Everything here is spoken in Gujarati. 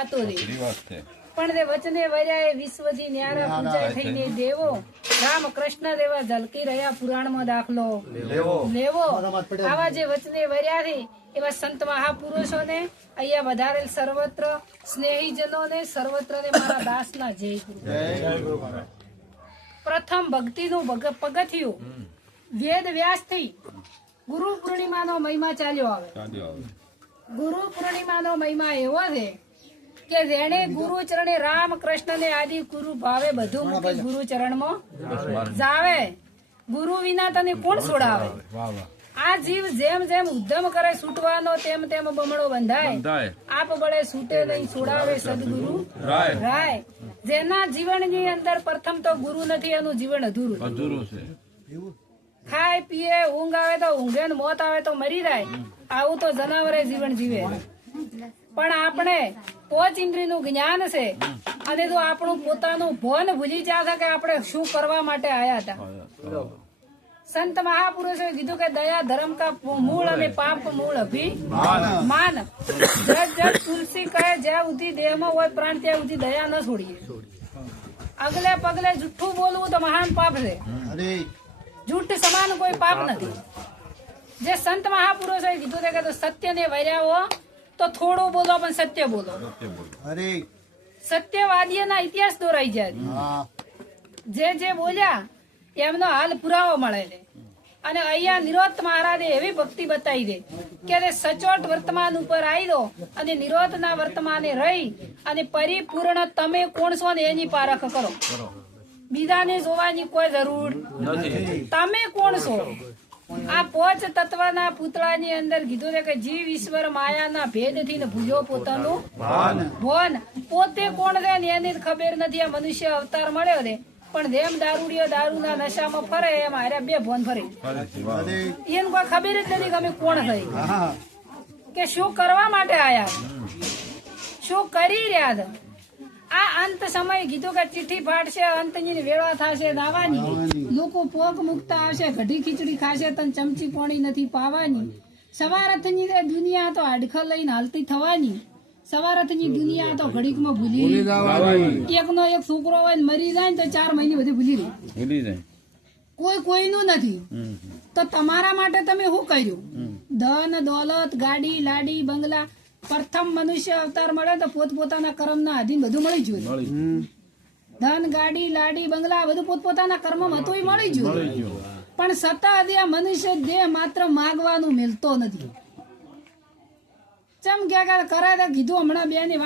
વાતો રે પણ તે વચને વર્યા વિશ્વથી ન્યારા પૂજાય થઈને દેવો રામ કૃષ્ણ દેવા ઝલકી રહ્યા પુરાણમાં દાખલો લેવો આવા જે વચને વર્યા છે એવા સંત મહાપુરુષોને અહીંયા વધારેલ સર્વત્ર સ્નેહીજનોને સર્વત્ર ને મારા દાસના જય ગુરુ। પ્રથમ ભક્તિનું પગથિયું વેદ વ્યાસ થી ગુરુ પૂર્ણિમાનો મહિમા ચાલ્યો આવે। ગુરુ પૂર્ણિમાનો મહિમા એવો છે કે જેને ગુરુ ચરણે રામ કૃષ્ણ ને આદિ ગુરુ ભાવે બધું મૂકી ગુરુ ચરણમાં જાવે। ગુરુ વિના તને કોણ છોડાવે? આ જીવ જેમ જેમ ઉદ્યમ કરે છૂટવાનો તેમ તેમ બમણો બંધાય। આપ બળે છૂટે નહીં છોડાવે સદગુરુ રાય। જેના જીવનની અંદર પ્રથમ તો ગુરુ નથી એનું જીવન અધૂરું છે। ખાય પીએ ઊંઘ આવે તો ઊંઘે ને મોત આવે તો મરી જાય આવું તો જનાવરે જીવન જીવે। પણ આપણે પોચ ઇન્દ્રિયનું જ્ઞાન છે અને તો આપણું પોતાનું ભોન ભૂલી જાય કે આપણે શું કરવા માટે આયા હતા। સંત મહાપુરુષોએ કીધું કે દયા ધર્મ કા મૂળ અને પાપ મૂળ અભિમાન। જજ તુલસી કહે જ્યાં સુધી દેહમાં હોય પ્રાણ ત્યાં સુધી દયા ન છોડીએ। અગલે પગલે જુઠ્ઠું બોલવું તો મહાન પાપ છે। જૂઠ સમાન કોઈ પાપ નથી। જે સંત મહાપુરુષોએ કીધું છે કે તો સત્ય ને વર્યાવો તો થોડું બોલો પણ સત્ય બોલો। સત્યવાદીઓના ઇતિહાસ દોરાઈ જાય। જે બોલ્યા એમનો હાલ પુરાવો મળે છે। અને અહીંયા નિરોધ મહારાજે એવી ભક્તિ બતાવી દે કે સચોટ વર્તમાન ઉપર આવી દો અને નિરોધ ના વર્તમાને રહી અને પરિપૂર્ણ તમે કોણ છો ને એની પારખ કરો। બીજાને જોવાની કોઈ જરૂર નથી। તમે કોણ છો? આ પોચ તત્વના પૂતળાની અંદર કીધું છે કે જીવ ઈશ્વર માયાના ભેદથી ને ભૂલ્યો પોતાનું ભોન। પોતે કોણ છે ને એની ખબર નથી। આ મનુષ્ય અવતાર મળ્યો છે પણ જેમ દારૂડિયો દારૂના નશામાં ફરે એમ હારે બે ભોન ફરે। એને કોઈ ખબર જ નથી કે અમે કોણ થઈ કે શું કરવા માટે આયા શું કરી રહ્યા હતા। આ અંત સમય કીધું કે ચીઠી ફાટશે અંતની વેળા થશે દાવાની। લોકો પોક મુકતા આવશે ઘડી ખીચડી ખાશે તને ચમચી પોણી નથી પાવાની। સવારથની દુનિયા તો હાડખા લઈને હાલતી થવાની। સવારથની દુનિયા તો ઘડીકમાં ભૂલી જવાની। એકનો એક છોકરો હોય ને મરી જાય ને તો 4 મહિને બધું ભૂલી જાય। કોઈ કોઈનું નથી। તો તમારા માટે તમે શું કર્યું? ધન દોલત ગાડી લાડી બંગલા પ્રથમ મનુષ્ય અવતાર મળે તો પોતપોતાના કર્મના આધીન બધું મળી ગયું। ધન ગાડી લાડી બંગલા બધું પોતપોતાના કર્મમાં હતું મળી ગયું। પણ સતા આ મનુષ્ય દેહ માત્ર માગવાનું મિલતો નથી। ચમ ક્યાં કરે કીધું હમણાં બે ની